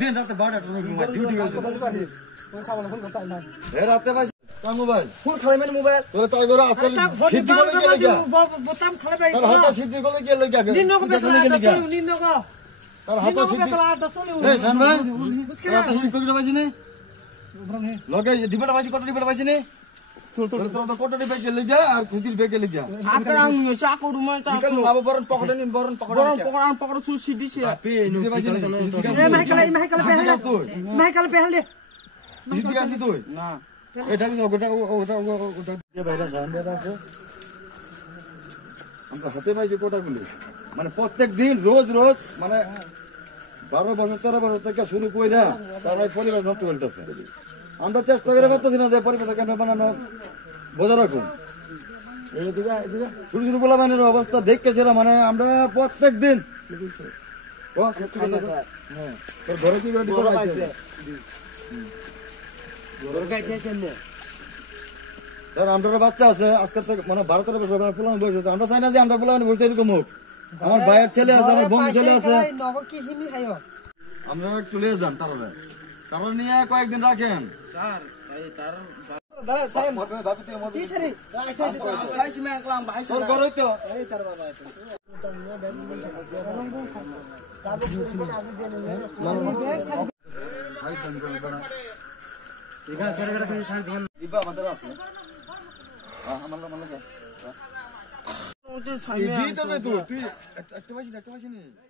দিন রাতে 12টার ডিউটি রাতে ভাই মোবাইল ফুল খাই মানে মোবাইল তোরে তার করে আজকাল সিদ্ধি করে কি লাগা বোতাম খালে ভাই তার হাতে সিদ্ধি করে কি লাগা নিন্নক বেছলা চলু নিন্নক তার হাতে সিদ্ধি বেছলা চলু এই শান ভাই রাতে সিদ্ধি করে বাজি নে লগে ডিবেটা বাজি কত ডিবেটা বাজি নে তোর তো কত ডিবে কে লাগা আর খুদির বেকে লাগা আকার আমি চাকু রুমা চাকু বাবা বরন পকড়ে নিন বরন পকড় চুল সিদ্ধি সে আপে নে বাজি নে মাইকালে বেহালে সিদ্ধি আসি তুই না এটা ওটা বাইরে যান আছে আমরা হাতে পাইছি কোটাগুলি মানে প্রত্যেক দিন রোজ মানে 12 বছর 13 বছর থেকে শুরু কইরা তারা পরিবার নষ্ট করতেছে আমরা চেষ্টা করে পারতেছি না যে পরিবার কেন বানানো বোঝা রাখুন ছোট ছোট গোলাবানের অবস্থা দেখতেছিলাম মানে আমরা প্রত্যেক দিন তোর ঘরে কি করে পাইছে স্যার আমরা বাচ্চা আছে আজকে মানে 12-13 বছর পুলান বয়স আছে আমরা চাই না যে আমরা পুলান বসে এরকম হোক আমার ভাইয়ের ছেলে আছে আমার বন্ধু ছেলে আছে আমরা চলে যান তারা নিয়ে কয়েকদিন রাখেন আমাদের আছে তুই একটা পাইছিস